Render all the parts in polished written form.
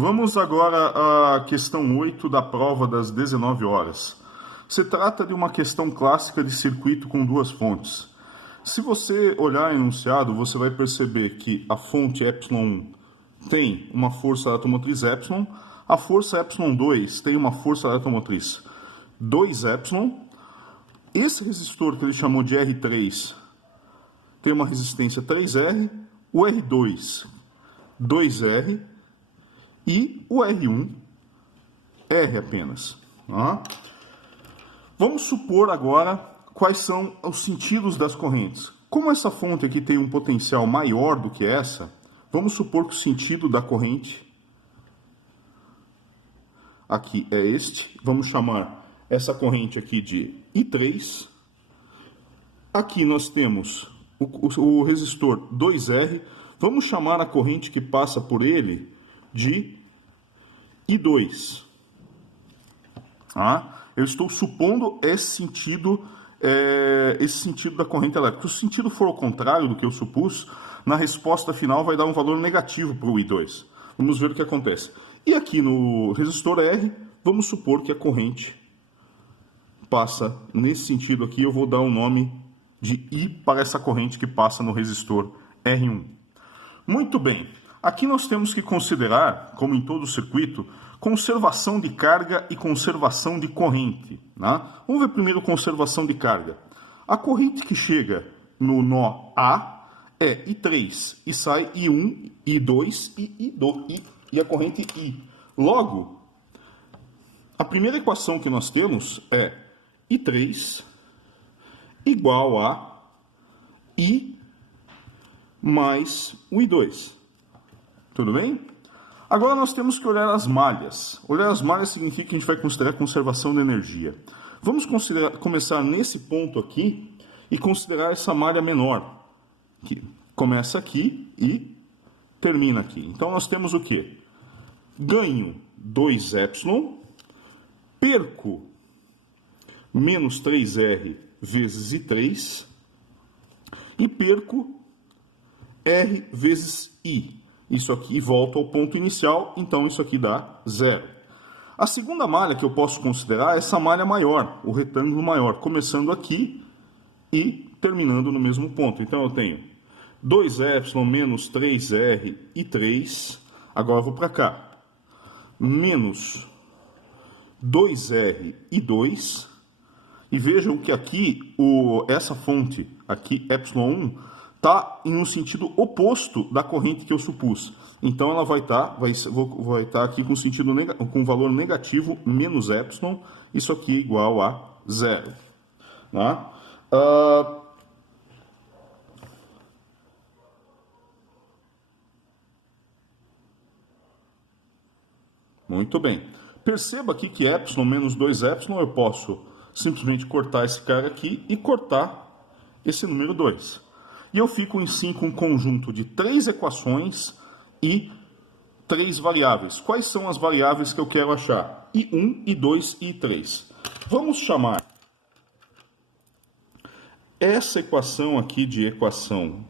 Vamos agora à questão 8 da prova das 19 horas. Se trata de uma questão clássica de circuito com duas fontes. Se você olhar o enunciado, você vai perceber que a fonte ε1 tem uma força eletromotriz ε, a força ε2 tem uma força eletromotriz 2ε, esse resistor que ele chamou de R3 tem uma resistência 3R, o R2 2R e o R1 R apenas. Tá? Vamos supor agora quais são os sentidos das correntes. Como essa fonte aqui tem um potencial maior do que essa, vamos supor que o sentido da corrente aqui é este. Vamos chamar essa corrente aqui de I3. Aqui nós temos o resistor 2R. Vamos chamar a corrente que passa por ele de I2. Tá? Eu estou supondo esse sentido da corrente elétrica. Se o sentido for ao contrário do que eu supus, na resposta final vai dar um valor negativo para o I2. Vamos ver o que acontece. E aqui no resistor R, vamos supor que a corrente passa nesse sentido aqui. Eu vou dar o nome de I para essa corrente que passa no resistor R1. Muito bem. Aqui nós temos que considerar, como em todo o circuito, conservação de carga e conservação de corrente. Né? Vamos ver primeiro conservação de carga. A corrente que chega no nó A é I3 e sai I1, I2 e a corrente I. Logo, a primeira equação que nós temos é I3 igual a I mais o I2. Tudo bem? Agora nós temos que olhar as malhas. Olhar as malhas significa que a gente vai considerar conservação de energia. Vamos começar nesse ponto aqui e considerar essa malha menor, que começa aqui e termina aqui. Então nós temos o quê? Ganho 2ε, perco menos 3R vezes I3 e perco R vezes I. Isso aqui volta ao ponto inicial, então isso aqui dá 0. A segunda malha que eu posso considerar é essa malha maior, o retângulo maior, começando aqui e terminando no mesmo ponto. Então eu tenho 2ε menos 3R e 3, agora eu vou para cá, menos 2R e 2, e vejam que aqui essa fonte, aqui ε1, está em um sentido oposto da corrente que eu supus. Então ela vai estar aqui com sentido com valor negativo, menos ε, isso aqui é igual a 0. Tá? Muito bem. Perceba aqui que ε menos 2ε, eu posso simplesmente cortar esse cara aqui e cortar esse número 2. E eu fico em sim com um conjunto de 3 equações e 3 variáveis. Quais são as variáveis que eu quero achar? I1, I2 e I3. Vamos chamar essa equação aqui de equação...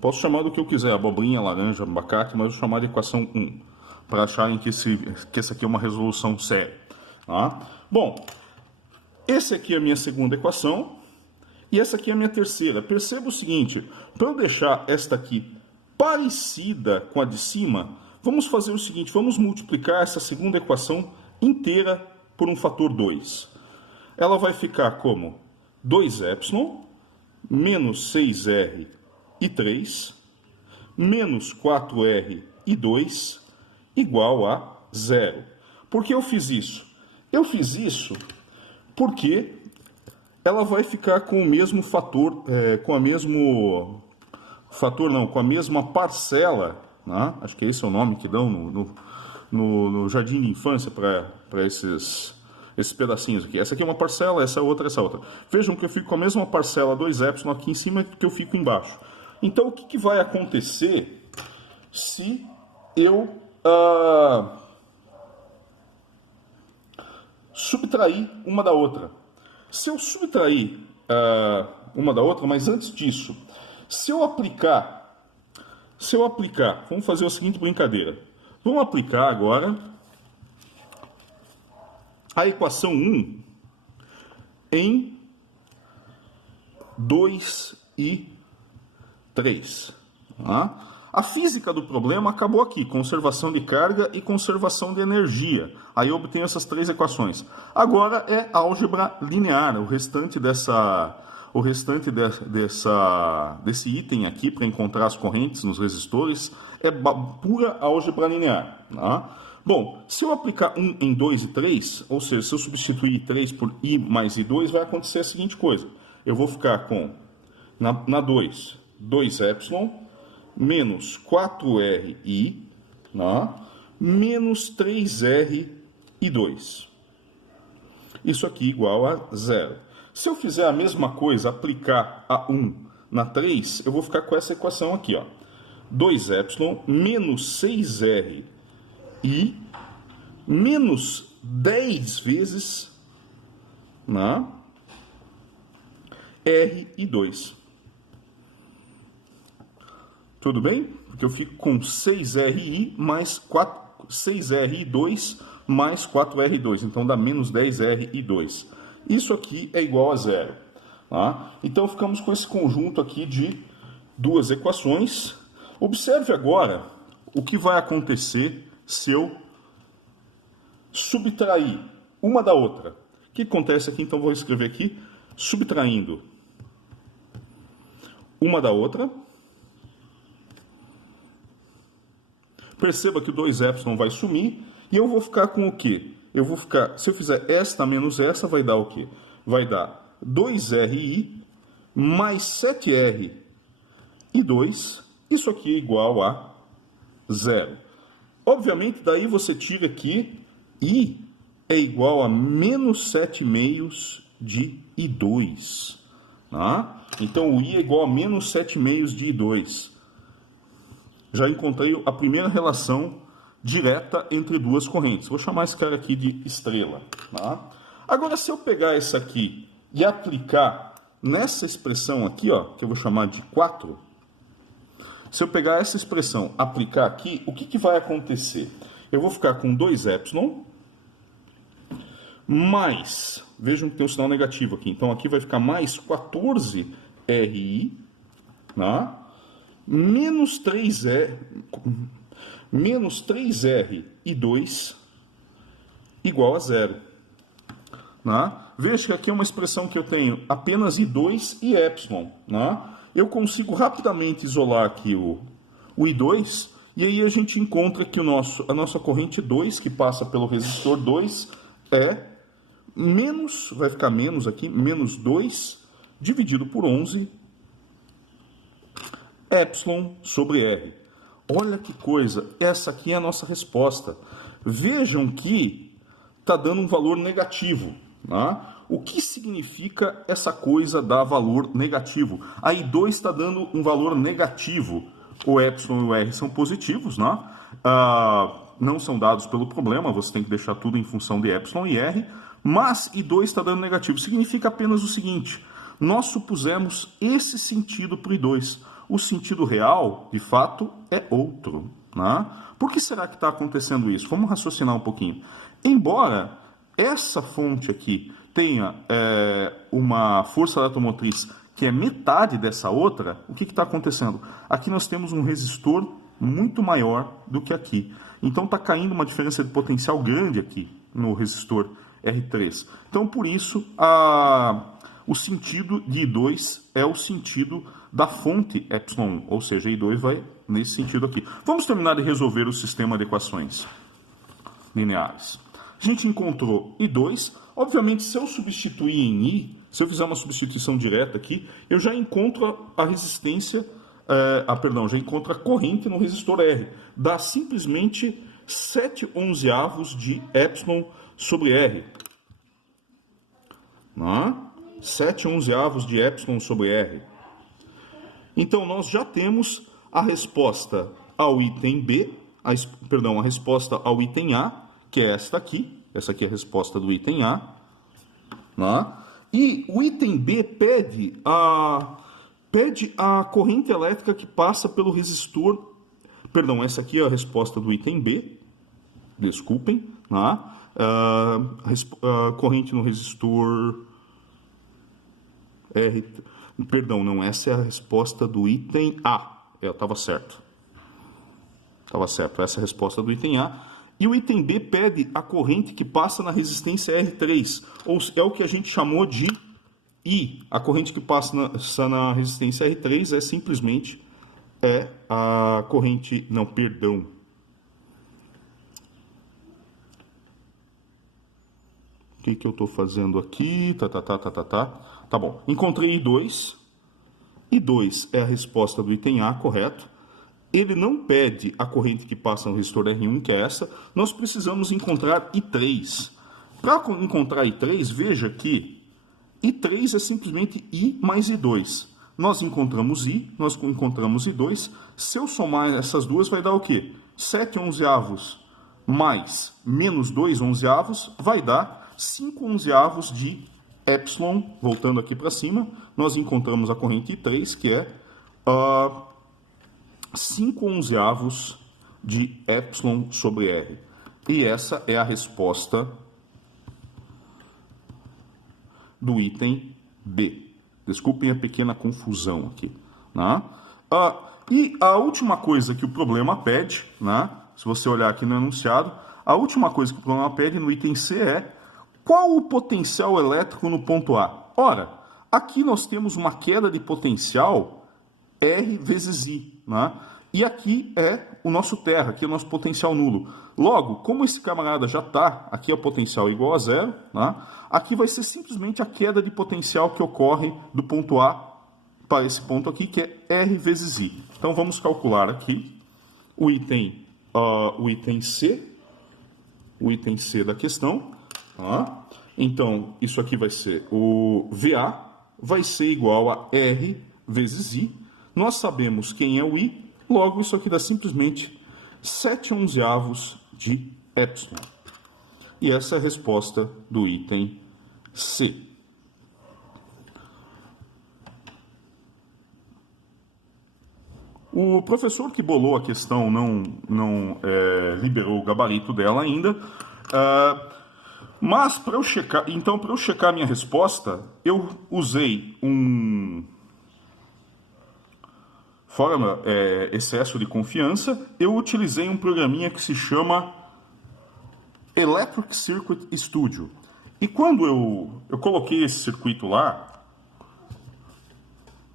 posso chamar do que eu quiser, abobrinha, laranja, abacate, mas eu vou chamar de equação 1, para acharem que essa aqui é uma resolução séria. Tá? Bom, essa aqui é a minha segunda equação. E essa aqui é a minha terceira. Perceba o seguinte, para eu deixar esta aqui parecida com a de cima, vamos fazer o seguinte, vamos multiplicar essa segunda equação inteira por um fator 2. Ela vai ficar como 2ε menos 6R e 3 menos 4R e 2 igual a 0. Por que eu fiz isso? Eu fiz isso porque ela vai ficar com o mesmo fator, com a mesma parcela, né? Acho que esse é o nome que dão no jardim de infância para esses pedacinhos aqui. Essa aqui é uma parcela, essa outra, essa outra. Vejam que eu fico com a mesma parcela 2ε aqui em cima que eu fico embaixo. Então o que vai acontecer se eu subtrair uma da outra? Se eu subtrair uma da outra, mas antes disso, se eu aplicar, vamos fazer a seguinte brincadeira. Vamos aplicar agora a equação 1 em 2 e 3. Tá? A física do problema acabou aqui, conservação de carga e conservação de energia. Aí eu obtenho essas três equações. Agora é álgebra linear, o restante desse item aqui para encontrar as correntes nos resistores é pura álgebra linear. Tá? Bom, se eu aplicar 1 em 2 e 3, ou seja, se eu substituir 3 por i mais i2, vai acontecer a seguinte coisa. Eu vou ficar com, na 2, 2ε, menos 4ri, né? Menos 3r e 2. Isso aqui igual a 0. Se eu fizer a mesma coisa, aplicar a 1 na 3, eu vou ficar com essa equação aqui, ó. 2ε menos 6r i menos 10 vezes, né? r e 2. Tudo bem? Porque eu fico com 6RI mais 6RI2 mais 4R2. Então dá menos 10RI2. Isso aqui é igual a 0. Tá? Então ficamos com esse conjunto aqui de duas equações. Observe agora o que vai acontecer se eu subtrair uma da outra. O que acontece aqui? Então vou escrever aqui, subtraindo uma da outra. Perceba que o 2ε vai sumir e eu vou ficar com o quê? Eu vou ficar, se eu fizer esta menos essa, vai dar o quê? Vai dar 2ri mais 7r e 2. Isso aqui é igual a 0. Obviamente, daí você tira que i é igual a menos 7 meios de i2. Tá? Então, o i é igual a menos 7 meios de i2. Já encontrei a primeira relação direta entre duas correntes. Vou chamar esse cara aqui de estrela. Tá? Agora, se eu pegar essa aqui e aplicar nessa expressão aqui, ó, que eu vou chamar de 4, se eu pegar essa expressão, aplicar aqui, o que vai acontecer? Eu vou ficar com 2ε mais, vejam que tem um sinal negativo aqui, então aqui vai ficar mais 14ri, tá? Menos 3r e 2 igual a 0. Né? Veja que aqui é uma expressão que eu tenho apenas i2 e ε. Né? Eu consigo rapidamente isolar aqui o i2 e aí a gente encontra que a nossa corrente 2, que passa pelo resistor 2, é menos, vai ficar menos aqui, menos 2 dividido por 11 epsilon sobre r. Olha que coisa, essa aqui é a nossa resposta. Vejam que está dando um valor negativo. Né? O que significa essa coisa dar valor negativo? A I2 está dando um valor negativo. O epsilon e o r são positivos, né? Não são dados pelo problema, você tem que deixar tudo em função de epsilon e r. Mas I2 está dando negativo. Significa apenas o seguinte, nós supusemos esse sentido para o I2. O sentido real, de fato, é outro. Né? Por que será que está acontecendo isso? Vamos raciocinar um pouquinho. Embora essa fonte aqui tenha uma força eletromotriz que é metade dessa outra, o que está acontecendo? Aqui nós temos um resistor muito maior do que aqui. Então está caindo uma diferença de potencial grande aqui no resistor R3. Então, por isso, o sentido de I2 é o sentido da fonte epsilon, ou seja, I2 vai nesse sentido aqui. Vamos terminar de resolver o sistema de equações lineares. A gente encontrou I2. Obviamente, se eu substituir em I, se eu fizer uma substituição direta aqui, eu já encontro a resistência, já encontro a corrente no resistor R. Dá simplesmente 7/11 de epsilon sobre R. 7/11 de epsilon sobre R. Então, nós já temos a resposta ao item B, a resposta ao item A, que é esta aqui. Essa aqui é a resposta do item A. E o item B pede a corrente elétrica que passa pelo resistor, Perdão, essa aqui é a resposta do item B, desculpem, tá? Corrente no resistor R... Perdão, não, essa é a resposta do item A. Estava certo. Estava certo, essa é a resposta do item A. E o item B pede a corrente que passa na resistência R3, ou é o que a gente chamou de I. A corrente que passa na resistência R3 é simplesmente a corrente... Não, perdão. O que eu estou fazendo aqui? Tá bom. Encontrei I2. I2 é a resposta do item A, correto. Ele não pede a corrente que passa no resistor R1, que é essa. Nós precisamos encontrar I3. Para encontrar I3, veja que I3 é simplesmente I mais I2. Nós encontramos I, nós encontramos I2. Se eu somar essas duas, vai dar o quê? 7/11 mais menos 2/11 vai dar 5/11 de epsilon. Voltando aqui para cima, nós encontramos a corrente I3, que é 5/11 de epsilon sobre R. E essa é a resposta do item B. Desculpem a pequena confusão aqui. Né? E a última coisa que o problema pede, né? Se você olhar aqui no enunciado, a última coisa que o problema pede no item C é: qual o potencial elétrico no ponto A? Ora, aqui nós temos uma queda de potencial R vezes I, né? E aqui é o nosso terra, aqui é o nosso potencial nulo. Logo, como esse camarada já está, aqui é o potencial igual a zero, né? Aqui vai ser simplesmente a queda de potencial que ocorre do ponto A para esse ponto aqui, que é R vezes I. Então vamos calcular aqui o item C, o item C da questão. Tá? Então, isso aqui vai ser o VA, vai ser igual a R vezes I. Nós sabemos quem é o I, logo isso aqui dá simplesmente 7/11 de epsilon. E essa é a resposta do item C. O professor que bolou a questão não liberou o gabarito dela ainda. Mas para eu checar, então para eu checar a minha resposta, eu usei fora excesso de confiança, eu utilizei um programinha que se chama Electric Circuit Studio. E quando eu coloquei esse circuito lá,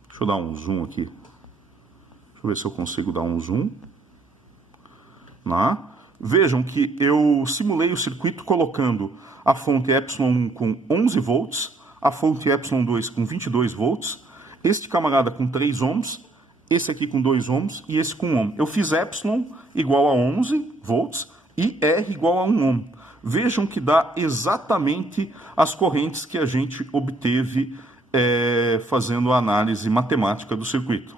deixa eu dar um zoom aqui. Deixa eu ver se eu consigo dar um zoom. Vejam que eu simulei o circuito colocando a fonte epsilon 1 com 11 volts, a fonte epsilon 2 com 22 volts, este camarada com 3 ohms, esse aqui com 2 ohms e esse com 1 ohm. Eu fiz epsilon igual a 11 volts e R igual a 1 ohm. Vejam que dá exatamente as correntes que a gente obteve fazendo a análise matemática do circuito.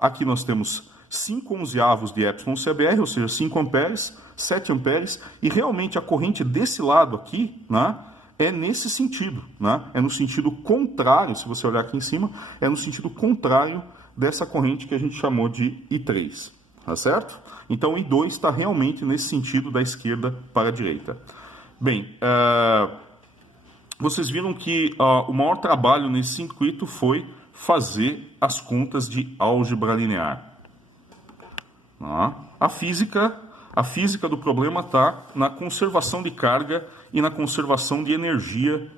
Aqui nós temos 5/11 de epsilon CBR, ou seja, 5 amperes, 7 amperes, e realmente a corrente desse lado aqui, é nesse sentido, é no sentido contrário, se você olhar aqui em cima, é no sentido contrário dessa corrente que a gente chamou de I3, tá certo? Então, I2 está realmente nesse sentido da esquerda para a direita. Bem, vocês viram que o maior trabalho nesse circuito foi fazer as contas de álgebra linear. A física do problema está na conservação de carga e na conservação de energia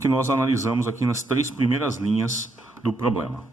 que nós analisamos aqui nas 3 primeiras linhas do problema.